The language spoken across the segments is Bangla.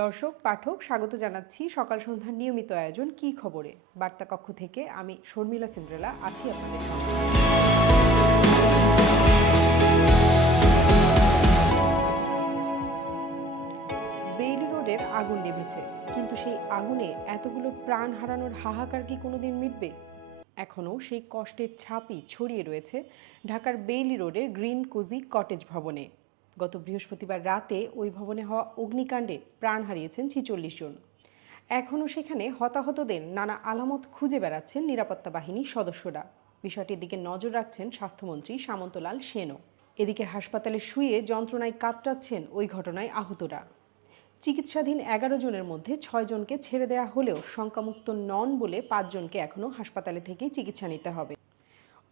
দর্শক, পাঠক, স্বাগত জানাচ্ছি সকাল সন্ধ্যার নিয়মিত আয়োজন কি খবরে? বার্তা কক্ষ থেকে আমি শর্মিলা সিন্ড্রেলা আছি আপনাদের সঙ্গে বেইলি রোডের আগুন নেভেছে, কিন্তু সেই আগুনে এতগুলো প্রাণ হারানোর হাহাকার কি কোনোদিন মিটবে? এখনও সেই কষ্টের ছাপই ছড়িয়ে রয়েছে ঢাকার বেইলি রোডের গ্রিন কোজি কটেজ ভবনে। গত বৃহস্পতিবার রাতে ওই ভবনে হওয়া অগ্নিকাণ্ডে প্রাণ হারিয়েছেন ছিচল্লিশ জন। এখনও সেখানে হতাহতদের নানা আলামত খুঁজে বেড়াচ্ছেন নিরাপত্তা বাহিনীর সদস্যরা। বিষয়টির দিকে নজর রাখছেন স্বাস্থ্যমন্ত্রী সামন্তলাল সেনও। এদিকে হাসপাতালে শুয়ে যন্ত্রণায় কাতরাচ্ছেন ওই ঘটনায় আহতরা। চিকিৎসাধীন এগারো জনের মধ্যে ছয় জনকে ছেড়ে দেওয়া হলেও শঙ্কামুক্ত নন বলে পাঁচজনকে এখনও হাসপাতালে থেকেই চিকিৎসা নিতে হবে।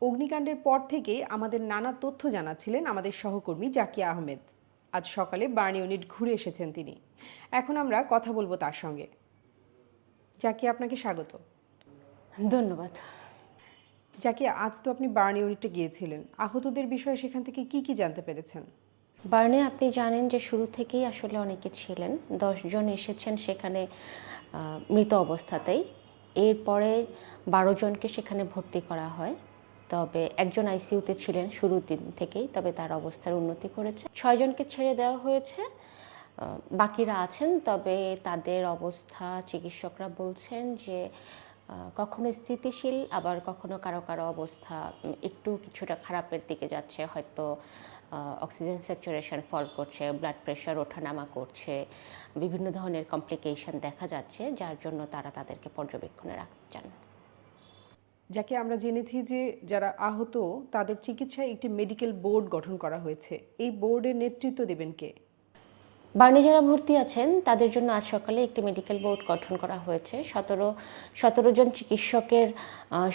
অগ্নিকাণ্ডের পর থেকে আমাদের নানা তথ্য জানাচ্ছিলেন আমাদের সহকর্মী জাকিয়া আহমেদ। আজ সকালে বার্ন ইউনিট ঘুরে এসেছেন তিনি। এখন আমরা কথা বলব তার সঙ্গে। জাকিয়া আপনাকে স্বাগত। ধন্যবাদ। জাকিয়া আজ তো আপনি বার্ন ইউনিটে গিয়েছিলেন। আহতদের বিষয়ে সেখান থেকে কি কি জানতে পেরেছেন? বার্নে আপনি জানেন যে শুরু থেকেই আসলে অনেকে ছিলেন। জন এসেছেন সেখানে মৃত অবস্থাতেই। এরপরে বারো জনকে সেখানে ভর্তি করা হয়। তবে একজন আইসিইউতে ছিলেন শুরুর দিন থেকেই, তবে তার অবস্থার উন্নতি করেছে। ছয়জনকে ছেড়ে দেওয়া হয়েছে। বাকিরা আছেন, তবে তাদের অবস্থা, চিকিৎসকরা বলছেন যে কখনো স্থিতিশীল, আবার কখনো কারও কারও অবস্থা একটু কিছুটা খারাপের দিকে যাচ্ছে। হয়তো অক্সিজেন স্যাচুরেশন ফল করছে, ব্লাড প্রেশার ওঠানামা করছে, বিভিন্ন ধরনের কমপ্লিকেশন দেখা যাচ্ছে, যার জন্য তারা তাদেরকে পর্যবেক্ষণে রাখতে চান। যাকে আমরা জেনেছি যে যারা আহত, তাদের চিকিৎসায় একটি মেডিকেল বোর্ড গঠন করা হয়েছে। এই বোর্ডের নেতৃত্ব দেবেন কে? বার্নে যারা ভর্তি আছেন, তাদের জন্য আজ সকালে একটি মেডিকেল বোর্ড গঠন করা হয়েছে। সতেরো সতেরো জন চিকিৎসকের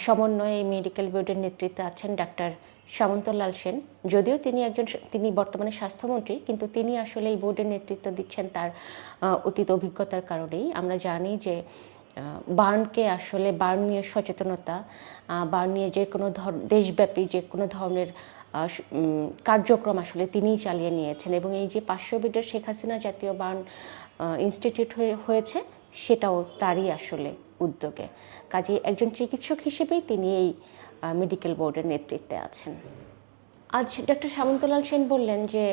সমন্বয়ে এই মেডিকেল বোর্ডের নেতৃত্বে আছেন ডাক্তার সামন্তলাল সেন। যদিও তিনি একজন তিনি বর্তমানে স্বাস্থ্যমন্ত্রী, কিন্তু তিনি আসলে এই বোর্ডের নেতৃত্ব দিচ্ছেন তার অতীত অভিজ্ঞতার কারণেই। আমরা জানি যে বার্নকে আসলে বার্ন নিয়ে সচেতনতা বার্ন নিয়ে যে কোনো দেশব্যাপী যে কোনো ধরনের কার্যক্রম আসলে তিনিই চালিয়ে নিয়েছেন এবং এই যে পাঁচশো বেডের শেখ হাসিনা জাতীয় বার্ন ইনস্টিটিউট হয়ে, হয়েছে, সেটাও তারই আসলে উদ্যোগে। কাজে একজন চিকিৎসক হিসেবেই তিনি এই মেডিকেল বোর্ডের নেতৃত্বে আছেন। আজ ডক্টর সামন্তলাল সেন বললেন যে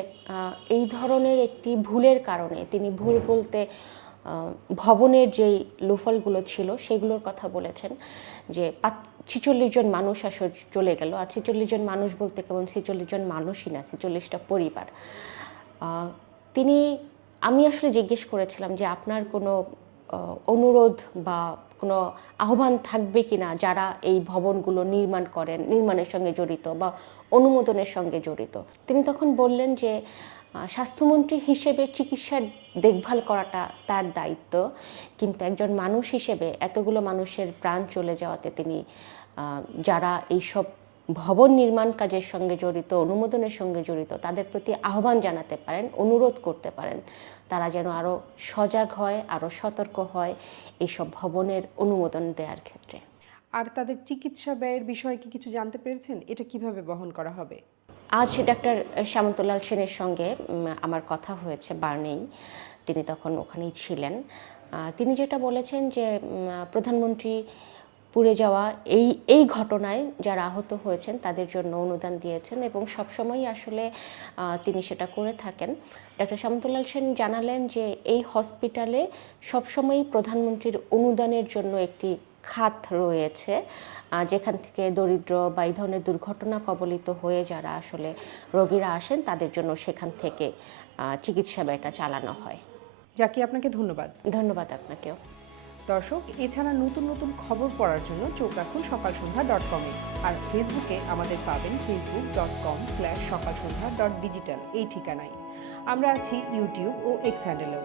এই ধরনের একটি ভুলের কারণে তিনি ভুল বলতে ভবনের যেই লোফলগুলো ছিল সেগুলোর কথা বলেছেন যে ছিচল্লিশ জন মানুষ আসলে চলে গেল। আর ছেচল্লিশ জন মানুষ বলতে কেমন ছেচল্লিশ জন মানুষই না, ছেচল্লিশটা পরিবার। তিনি, আমি আসলে জিজ্ঞেস করেছিলাম যে আপনার কোনো অনুরোধ বা কোনো আহ্বান থাকবে কি না যারা এই ভবনগুলো নির্মাণ করেন, নির্মাণের সঙ্গে জড়িত বা অনুমোদনের সঙ্গে জড়িত? তিনি তখন বললেন যে স্বাস্থ্যমন্ত্রী হিসেবে চিকিৎসার দেখভাল করাটা তার দায়িত্ব। কিন্তু একজন মানুষ হিসেবে এতগুলো মানুষের প্রাণ চলে যাওয়াতে তিনি যারা এইসব ভবন নির্মাণ কাজের সঙ্গে জড়িত, অনুমোদনের সঙ্গে জড়িত, তাদের প্রতি আহ্বান জানাতে পারেন, অনুরোধ করতে পারেন, তারা যেন আরও সজাগ হয় আরও সতর্ক হয় এইসব ভবনের অনুমোদন দেওয়ার ক্ষেত্রে। আর তাদের চিকিৎসা ব্যয়ের বিষয়ে কি কিছু জানতে পেরেছেন? এটা কীভাবে বহন করা হবে? আজ ডাক্তার শ্যামন্তলাল সেনের সঙ্গে আমার কথা হয়েছে বার্নেই। তিনি তখন ওখানেই ছিলেন। তিনি যেটা বলেছেন যে প্রধানমন্ত্রী পুড়ে যাওয়া এই এই ঘটনায় যারা আহত হয়েছেন তাদের জন্য অনুদান দিয়েছেন এবং সবসময়ই আসলে তিনি সেটা করে থাকেন। ডাক্তার শ্যামন্তলাল সেন জানালেন যে, এই হসপিটালে সবসময়ই প্রধানমন্ত্রীর অনুদানের জন্য একটি খাত রয়েছে। যেখান থেকে দরিদ্র বা এই ধরনের দুর্ঘটনা কবলিত হয়ে যারা আসলে রোগীরা আসেন তাদের জন্য সেখান থেকে চিকিৎসা ব্যয়টা চালানো হয়। যাকে আপনাকে ধন্যবাদ। ধন্যবাদ আপনাকেও। দর্শক এছাড়া নতুন নতুন খবর পড়ার জন্য চোখ রাখুন সকাল সন্ধ্যা ডট কমে আর ফেসবুকে আমাদের পাবেন ফেসবুক ডট কম স্ল্যাশ সকাল সন্ধ্যা ডট ডিজিটাল এই ঠিকানায়। আমরা আছি ইউটিউব ও এক্স হ্যান্ডেলেও